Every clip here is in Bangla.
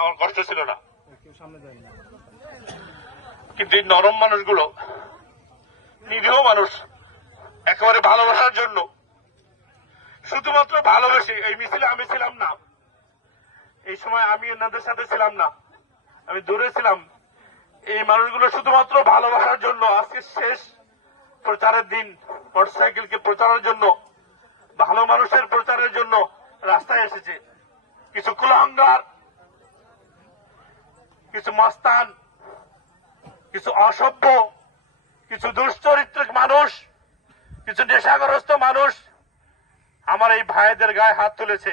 আমার কষ্ট ছিল না। সামনে যায়নি কিন্তু এই নরম মানুষগুলো নিরীহ মানুষ একেবারে ভালোবাসার জন্য শুধুমাত্র ভালোবেসে এই মিছিলে আমি ছিলাম না। এই সময় আমি ওনাদের সাথে ছিলাম না। আমি দূরে ছিলাম। এই মানুষগুলো শুধুমাত্র ভালোবাসার জন্য আজকে শেষ প্রচারের দিন মোটরসাইকেলকে প্রচারের জন্য ভালো মানুষের প্রচারের জন্য রাস্তায় এসেছে। কিছু কুলহঙ্গার কিছু মস্তান, কিছু অসভ্য, কিছু দুশ্চরিত্রিক মানুষ, কিছু নেশাগ্রস্ত মানুষ আমার এই ভাইদের গায়ে হাত তুলেছে।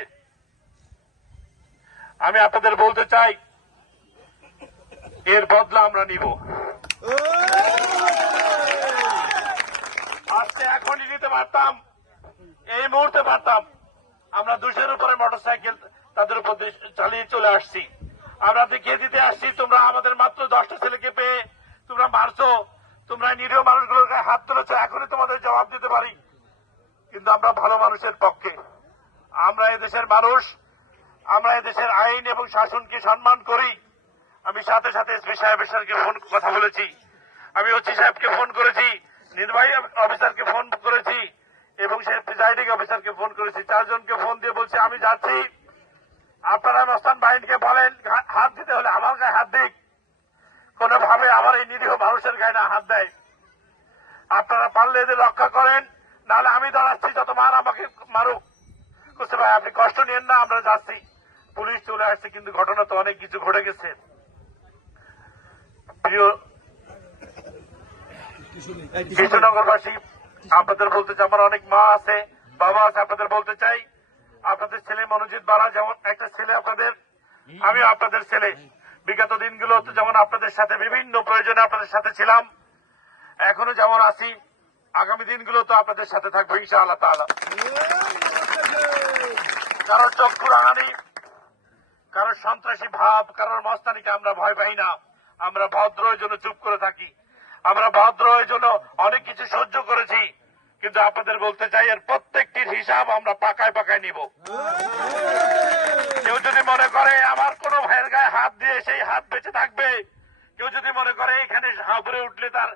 আমি আপনাদের বলতে চাই, এর বদলা আমরা নিব। আজকে এখনই নিতে পারতাম, এই মুহূর্তে পারতাম। আমরা দুশের উপরে মোটরসাইকেল তাদের উপর চালিয়ে চলে আসছি। আমরা দেখিয়ে দিতে আসছি, তোমরা আমাদের মাত্র দশটা ছেলেকে পেয়ে তোমরা মারছো। তোমরা নিরীহ মানুষগুলোর গায়ে হাত তুলেছো, এখনই তোমাদের জবাব দিতে পারি। কিন্তু আমরা ভালো মানুষের পক্ষে। আমরা এদেশের মানুষ, আমরা এদেশের আইন এবং শাসনকে সম্মান করি। আমি সাথে সাথে এসপি সাহেবের সাথে ফোন কথা বলেছি। আমি ওসি সাহেবকে ফোন করেছি, নির্বাহী অফিসারকে ফোন করেছি এবং সে প্রিজাইডিং অফিসারকে ফোন করেছি। চারজনকে ফোন দিয়ে বলছি, আমি যাচ্ছি। আপনারা মস্তান বাহিনীকে বলেন হাত দিতে হলে আমার গায়ে হাত দিক। কোনোভাবে আমার এই নিরীহ মানুষের গায়ে না হাত দেয়। আপনারা পারলে এদের রক্ষা করেন, নাহলে আমি দাঁড়াচ্ছি যত মার আমাকে মারুক। বুঝতে ভাই আপনি কষ্ট নিয়েন না, আমরা যাচ্ছি। পুলিশ চলে আসছে, কিন্তু ঘটনা তো অনেক কিছু ঘটে গেছে। প্রিয় কৃষ্ণনগরবাসী, আপনাদের বলতে চাই, আমার অনেক মা আছে, বাবা আছে, আপনাদের বলতে চাই আপনাদের ছেলে মনোজিৎ বাড়া যেমন একটা ছেলে আপনাদের, আমি আপনাদের ছেলে। বিগত দিনগুলোতে যেমন আপনাদের সাথে বিভিন্ন প্রয়োজনে আপনাদের সাথে ছিলাম, এখনও যেমন আছি, আগামী দিনগুলো তো আপনাদের সাথে থাকব ইনশা আল্লাহ তাআলা। কারোর চক্ষু রাঙানি কারোর সন্ত্রাসী ভাব, কারোর মস্তানিকে আমরা ভয় পাই না। আমরা ভদ্র জন্য চুপ করে থাকি। আমরা ভদ্র জন্য অনেক কিছু সহ্য কিন্তু আপনাদের বলতে চাই, এর প্রত্যেকটির হিসাব আমরা পাকায় পাকায় নিব। কেউ যদি মনে করে, আমার কোন ভাইয়ের গায়ে হাত দিয়ে সেই হাত বেঁচে থাকবে। কেউ যদি মনে করে, এখানে হাঁপড়ে উঠলে তার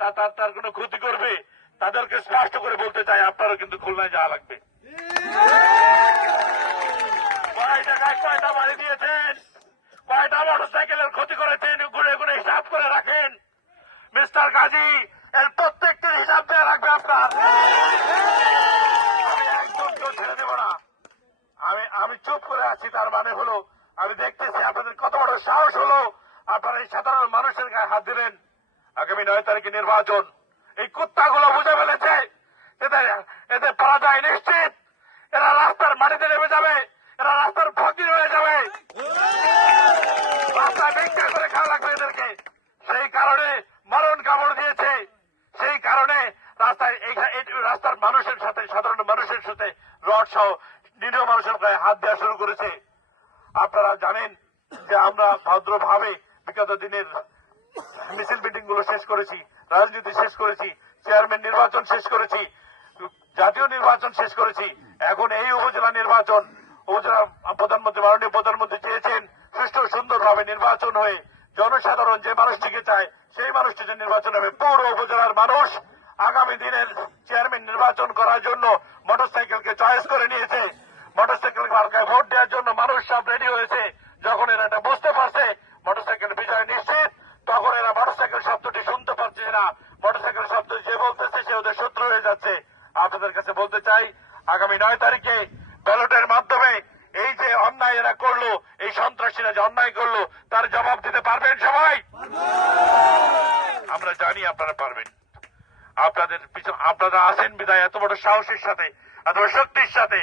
তার তার কোনো ক্ষতি করবে। তাদেরকে স্পষ্ট করে বলতে চাই, আপনারও কিন্তু খুলনায় যাওয়া লাগবে। কয়টা বাড়ি দিয়েছেন? কয়টা মোটর সাইকেলের ক্ষতি করেছেন ঘুরে ঘুরে হিসাব করে রাখেন মিস্টার গাজী এর প্রত্যেকটির হিসাব দেওয়া রাখবে আপনার আমি একদম কেউ ছেড়ে দেবো না আমি আমি আছি, তার মানে হলো, আমি দেখতেছি আপনাদের কত বড় সাহস হলো। আপনারা এই সাধারণ মানুষের গায়ে হাত দিলেন। আগামী নয় তারিখে নির্বাচন। এই কুত্তাগুলো বুঝে ফেলেছে। এদের এদের পরাজয় নিশ্চিত। এরা রাস্তার মাটিতে নেমে যাবে। এরা রাস্তার ফকির হয়ে যাবে। রাস্তায় ভিক্ষা করে খাওয়া লাগবে এদেরকে। সেই কারণে মরণ কামড় দিয়েছে। সেই কারণে রাস্তায় রাস্তার মানুষের সাথে, সাধারণ মানুষের সাথে রড সহ নিরীহ মানুষের গায়ে হাত দেওয়া শুরু করেছে। আপনারা জানেন যে আমরা ভদ্রভাবে বিগত দিনের মিছিল মিটিংগুলো শেষ করেছি, রাজনীতি শেষ করেছি, চেয়ারম্যান নির্বাচন শেষ করেছি, জাতীয় নির্বাচন শেষ করেছি। এখন এই উপজেলা নির্বাচন, উপজেলা প্রধানমন্ত্রী, মাননীয় প্রধানমন্ত্রী চেয়েছেন সুষ্ঠু সুন্দরভাবে নির্বাচন হয়ে জনসাধারণ যে মানুষটিকে চায়, সেই মানুষটি যে নির্বাচন হবে। পৌর উপজেলার মানুষ আগামী দিনের চেয়ারম্যান নির্বাচন করার জন্য মোটরসাইকেলকে চয়েস করে নিয়েছে। মোটরসাইকেল মার্কায় ভোট দেওয়ার জন্য মানুষ সব রেডি হয়েছে। যখন এরা এটা বুঝতে পারছে, মোটরসাইকেল বিজয় নিশ্চিত, তখন এরা মোটরসাইকেল শব্দটি শুনতে পাচ্ছে না। মোটরসাইকেল শব্দ যে বলতেছে, সে ওদের শত্রু হয়ে যাচ্ছে। আপনাদের কাছে বলতে চাই, আগামী নয় তারিখে ব্যালটের মাধ্যমে এই যে অন্যায় এরা করল, এই সন্ত্রাসীরা যে অন্যায় করল, তার জবাব দিতে পারবেন সবাই? আমরা জানি আপনারা পারবেন। আপনাদের পিছনে আপনারা আছেন বিদায় এত বড় সাহসের সাথে, এত শক্তির সাথে।